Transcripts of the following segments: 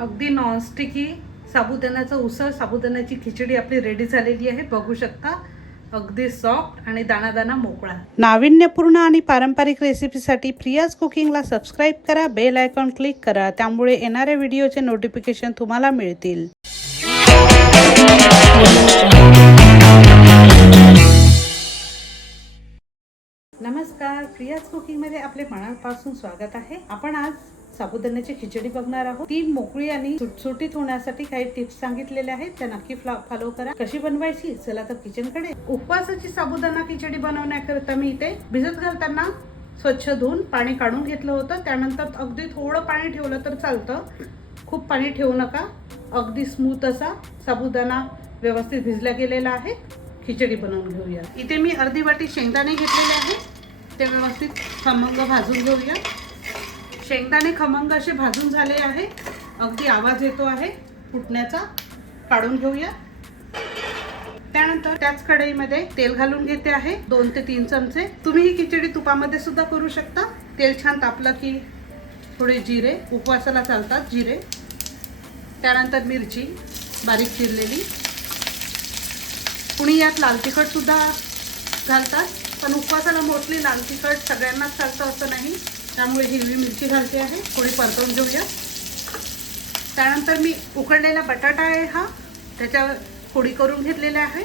अगदी नॉनस्टिकी साबुदाण्याचा उसळ साबुदाण्याची खिचडी आपली रेडी झालेली आहे. बघू शकता अगदी सॉफ्ट आणि दाणादाणा मोकळा. नाविन्यपूर्ण आणि पारंपरिक रेसिपीसाठी प्रियाज कुकिंगला सबस्क्राईब करा बेल आयकॉन क्लिक करा त्यामुळे येणाऱ्या व्हिडिओचे नोटिफिकेशन तुम्हाला मिळतील. नमस्कार प्रियाज कुकिंगमध्ये आपले मनापासून स्वागत आहे. आपण आज साबुदाण्याची खिचडी बघणार आहोत. ती मोकळी आणि सुटसुटीत होण्यासाठी काही टिप्स सांगितलेल्या आहेत. त्या नक्की फॉलो करा. कशी बनवायची? चला तर किचनकडे उपवासाची साबुदाणा खिचडी बनवण्याकरिता मी इथे भिजत घालताना स्वच्छ धुवून पाणी काढून घेतलं होतं. त्यानंतर अगदी थोडं पाणी ठेवलं तर चालतं. खूप पाणी ठेवू नका. अगदी स्मूथ असा साबुदाणा व्यवस्थित भिजला गेलेला आहे. खिचडी बनवून घेऊया. इथे मी अर्धी वाटी शेंगदाणे घेतलेले आहे ते व्यवस्थित खमंग भाजून घेऊया. शेंगदाणे खमंग असे भाजून झाले आहे. अगदी आवाज येतो आहे. फुटण्याचा काढून घेऊया. त्यानंतर त्याच कढईमध्ये तेल घालून घेते आहे. दोन ते तीन चमचे. तुम्ही ही खिचडी तुपामध्ये सुद्धा करू शकता. तेल छान तापलं की थोडे जिरे उपवासाला चालतात जिरे. त्यानंतर मिरची बारीक चिरलेली. कुणी यात लाल तिखट सुद्धा घालतात. पण उपवासाला मोस्टली लाल तिखट सगळ्यांनाच चालतं असं नाही. त्यामुळे हिरवी मिरची घालते आहे. थोडी परतवून घेऊया. त्यानंतर मी उकडलेला बटाटा आहे हा. त्याच्या फोडी करून घेतलेला आहे.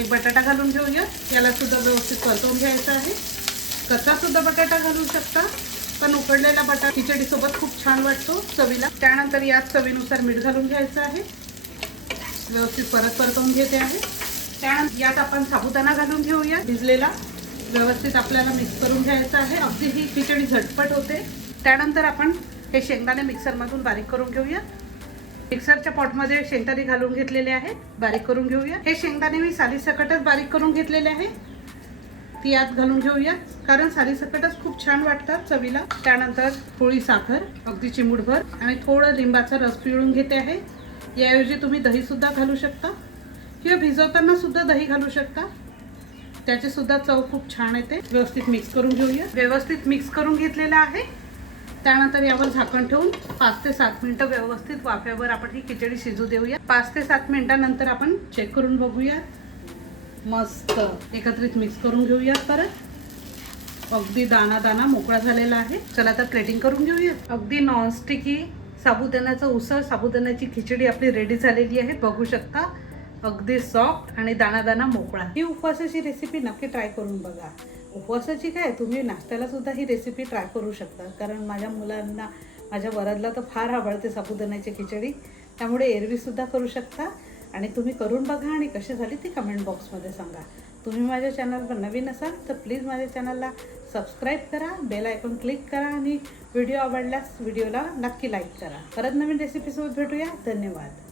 एक बटाटा घालून घेऊया. याला सुद्धा व्यवस्थित परतवून घ्यायचं आहे. कसासुद्धा बटाटा घालू शकता. पण उकडलेला बटाटा खिचडीसोबत खूप छान वाटतो चवीला. त्यानंतर यात चवीनुसार मीठ घालून घ्यायचं आहे. व्यवस्थित परत परतवून घेते आहे. त्यानंतर यात आपण साबुदाणा घालून घेऊया. भिजलेला. व्यवस्थित आपल्याला मिक्स करून घ्यायचं आहे. अगदी ही खिचडी झटपट होते. त्यानंतर आपण हे शेंगदाणे मिक्सरमधून बारीक करून घेऊया. मिक्सरच्या पॉटमध्ये शेंगदाणे घालून घेतलेले आहेत. बारीक करून घेऊया. हे शेंगदाणे मी सालीसकटच बारीक करून घेतलेले आहे. ती आत घालून घेऊया. कारण सालीसकटच खूप छान वाटतात चवीला. त्यानंतर थोडी साखर अगदी चिमूटभर. आणि थोडं लिंबाचा रस पिळून घेते आहे. याऐवजी तुम्ही दहीसुद्धा घालू शकता. किंवा भिजवताना सुद्धा दही घालू शकता. त्याची सुद्धा चव खूप छान येते. व्यवस्थित मिक्स करून घेऊया. व्यवस्थित मिक्स करून घेतलेलं आहे. त्यानंतर यावर झाकण ठेवून पाच ते सात मिनिटं व्यवस्थित वाफ्यावर आपण ही खिचडी शिजू देऊया. पाच ते सात मिनिटानंतर आपण चेक करून बघूया मस्त एकत्रित मिक्स करून घेऊया परत. अगदी दाना दाना मोकळा झालेला आहे. चला तर प्लेटिंग करून घेऊया अगदी नॉनस्टिकी साबुदाण्याचा उसळ साबुदाण्याची खिचडी आपली रेडी झालेली आहे. बघू शकता. अगदी सॉफ्ट आणि दाणादाणा मोकळा. ही उपवासाची रेसिपी नक्की ट्राय करून बघा. उपवासाची काय तुम्ही नाश्त्याला सुद्धा ही रेसिपी ट्राय करू शकता. कारण माझ्या मुलांना माझ्या वरदला तर फार आवडते साबुदाण्याची खिचडी. त्यामुळे एरवीसुद्धा करू शकता. आणि तुम्ही करून बघा आणि कशी झाली ती कमेंट बॉक्समध्ये सांगा. तुम्ही माझ्या चॅनलवर नवीन असाल तर प्लीज माझ्या चॅनलला सबस्क्राईब करा बेल आयकॉन क्लिक करा आणि व्हिडिओ आवडल्यास व्हिडिओला नक्की लाईक करा. परत नवीन रेसिपीसोबत भेटूया. धन्यवाद.